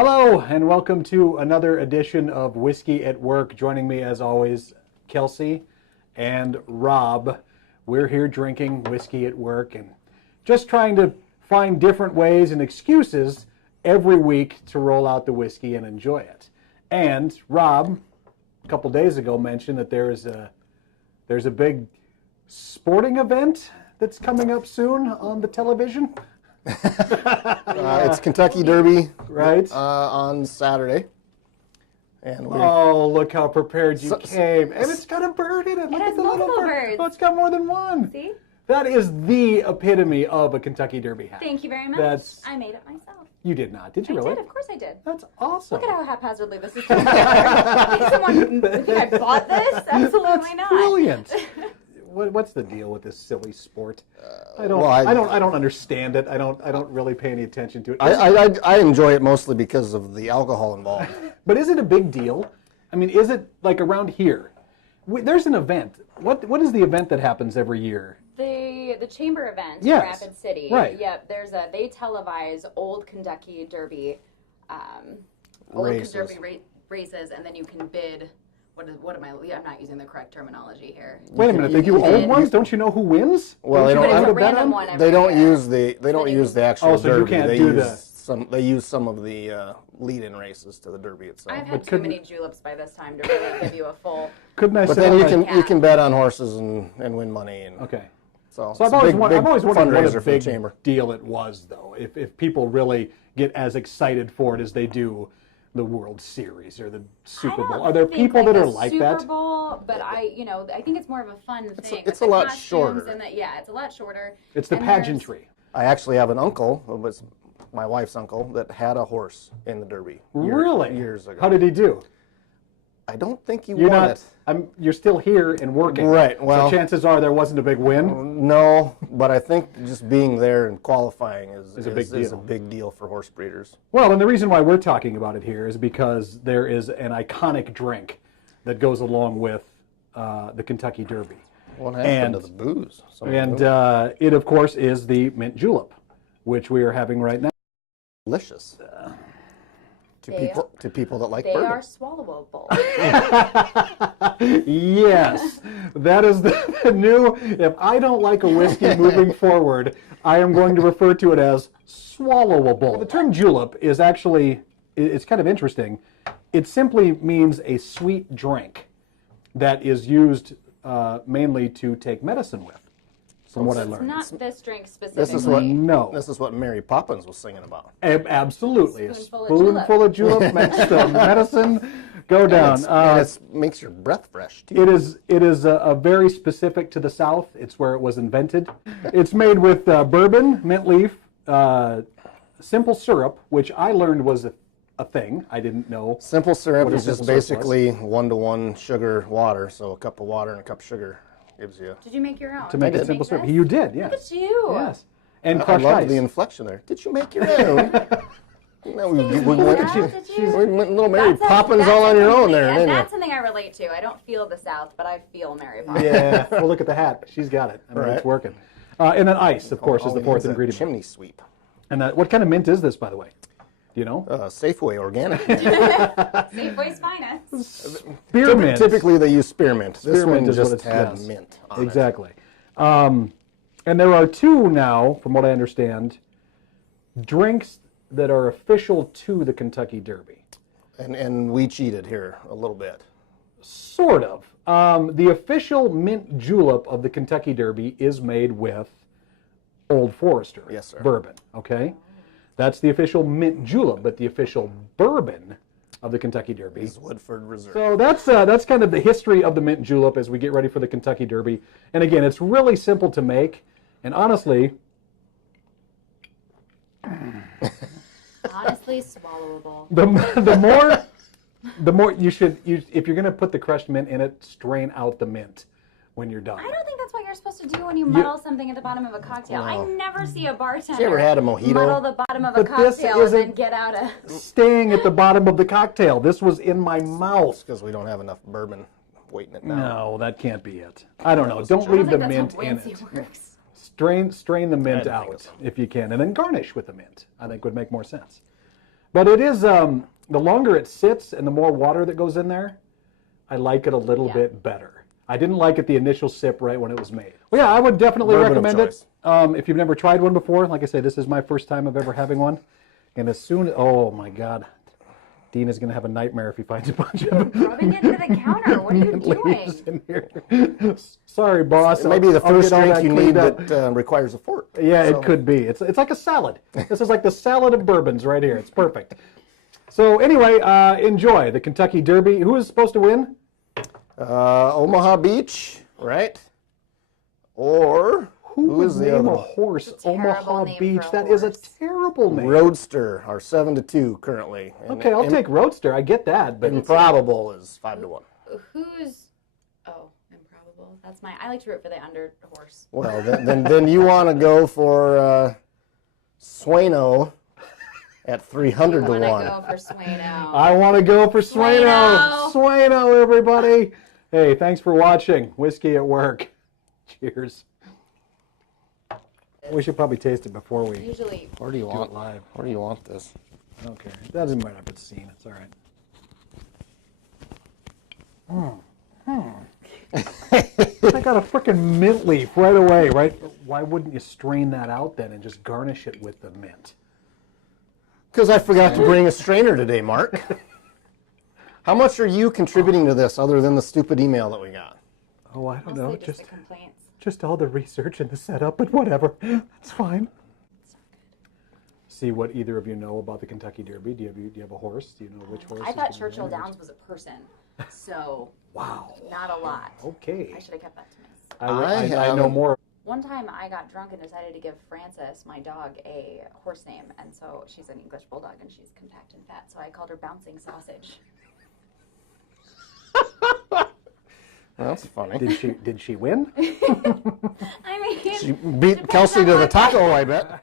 Hello, and welcome to another edition of Whiskey at Work. Joining me, as always, Kelsey and Rob. We're here drinking whiskey at work and just trying to find different ways and excuses every week to roll out the whiskey and enjoy it. And Rob, a couple days ago, mentioned that there's a big sporting event that's coming up soon on the television. It's Kentucky Derby, right? On Saturday. And look how prepared you came. And it's got a bird in it. Look at the little bird. Oh, it's got more than one. See? That is the epitome of a Kentucky Derby hat. Thank you very much. I made it myself. You did not, did you really? I did, of course I did. That's awesome. Look at how haphazardly this is put together. Think I bought this? Absolutely not. Brilliant. What's the deal with this silly sport? I don't understand it. I don't really pay any attention to it. I enjoy it mostly because of the alcohol involved. But is it a big deal? I mean, is it like around here? There's an event. What is the event that happens every year? The chamber event Yes. in Rapid City. Right. Yep. They televise old Kentucky Derby, races, and then you can bid. I'm not using the correct terminology here. Wait a minute, they do old ones? Don't you know who wins? Well, they don't use the actual so Derby. You can't They use some of the lead-in races to the Derby itself. I've had too many juleps by this time to really give you a full. Couldn't I? But then you can bet on horses and win money. And okay. So I've always wondered what a big chamber deal it was, though. If people really get as excited for it as they do the World Series or the Super Bowl, are there people that are like that? Super Bowl, but I think it's more of a fun thing. It's a lot shorter. It's a lot shorter. It's the pageantry. I actually have an uncle, who was my wife's uncle, that had a horse in the Derby. Really? Years ago. How did he do? I don't think he won it. You're still here and working. Right, well. So chances are there wasn't a big win? No, but I think just being there and qualifying is a big deal for horse breeders. Well, and the reason why we're talking about it here is because there is an iconic drink that goes along with the Kentucky Derby. What happened to the booze? It, of course, is the Mint Julep, which we are having right now. Delicious. To people that like bourbon. They are swallowable. Yes, that is the new. If I don't like a whiskey moving forward, I am going to refer to it as swallowable. The term julep is actually, it's kind of interesting. It simply means a sweet drink that is used mainly to take medicine with. From what I learned. It's not this drink specifically. This is what Mary Poppins was singing about. Absolutely. A spoonful of julep makes the medicine go down. It makes your breath fresh, too. It is a very specific to the South. It's where it was invented. It's made with bourbon, mint leaf, simple syrup, which I learned was a thing. I didn't know. Simple syrup is just basically 1-to-1 sugar water. So a cup of water and a cup of sugar. Did you make your own? To make it simple syrup. You did, yes. Look at you. Yes. And I love ice. the inflection there. Did you make your own? We went little Mary Poppins all on your own there, didn't you? That's something I relate to. I don't feel the South, but I feel Mary Poppins. Yeah. Well, look at the hat. She's got it. I mean, it's working. And then ice, of course, is the fourth ingredient. Chimney sweep. And what kind of mint is this, by the way? Do you know? Safeway organic. Safeway's finest. Spearmint. Typically, they use spearmint. This Spearmint one is just what had mint on exactly. And there are two now, from what I understand, drinks that are official to the Kentucky Derby. And we cheated here a little bit. Sort of. The official mint julep of the Kentucky Derby is made with Old Forester bourbon. Okay, that's the official mint julep, but the official bourbon of the Kentucky Derby is Woodford Reserve. So that's kind of the history of the mint julep as we get ready for the Kentucky Derby. And again, it's really simple to make, and honestly. Honestly, swallowable. The more you if you're going to put the crushed mint in it, strain out the mint when you're done. I don't think that's what you're supposed to do when you muddle something at the bottom of a cocktail. I never see a bartender you ever had a mojito? Muddle the bottom of a cocktail and then get out a... Staying at the bottom of the cocktail. This was in my mouth. Because we don't have enough bourbon weighting it down. No, that can't be it. I don't know. Don't leave the mint in it. Strain the mint out if you can, and then garnish with the mint. I think would make more sense. But it is, the longer it sits and the more water that goes in there, I like it a little bit better. I didn't like it the initial sip right when it was made. Well, yeah, I would definitely recommend it. If you've never tried one before, like I say, this is my first time of ever having one. And as soon, oh my God, Dean is going to have a nightmare if he finds a bunch of Rubbing it into the counter. What are you leaves doing? in here. Sorry, boss. Maybe the first drink you need up. that requires a fork. Yeah, it could be. It's like a salad. This is like the salad of bourbons right here. It's perfect. So anyway, enjoy the Kentucky Derby. Who is supposed to win? Omaha Beach, right? Or Who who is would the name other a one? horse It's a terrible Omaha name Beach? for a That is a horse. terrible name. Roadster, our 7-2 currently. And Okay, I'll take Roadster. I get that, but Improbable is 5-1. Who's? Oh, improbable. That's my. I like to root for the under horse. Well, then you want to go for Swano at 300 to I 1. want to go for Swano. I want to go for Swano. Swano. Swano, everybody. Hey, thanks for watching Whiskey at Work. Cheers. We should probably taste it before we Usually, Where do you do want it live. Where do you want this? I don't care. It doesn't matter if it's seen. It's all right. I got a freaking mint leaf right away, right? Why wouldn't you strain that out then and just garnish it with the mint? Because I forgot to bring a strainer today, Mark. How much are you contributing to this other than the stupid email that we got? Oh, I don't know. mostly just the complaints. Just all the research and the setup, but whatever. That's fine. See what either of you know about the Kentucky Derby. Do you have a horse? Do you know which horse? I is thought gonna Churchill win? Downs was a person, so Wow. not a lot. Okay. I should have kept that to myself. I know more. One time I got drunk and decided to give Frances, my dog, a horse name, and so she's an English bulldog and she's compact and fat, so I called her Bouncing Sausage. That's funny. Did she win? I mean, She beat Kelsey to the taco, I bet.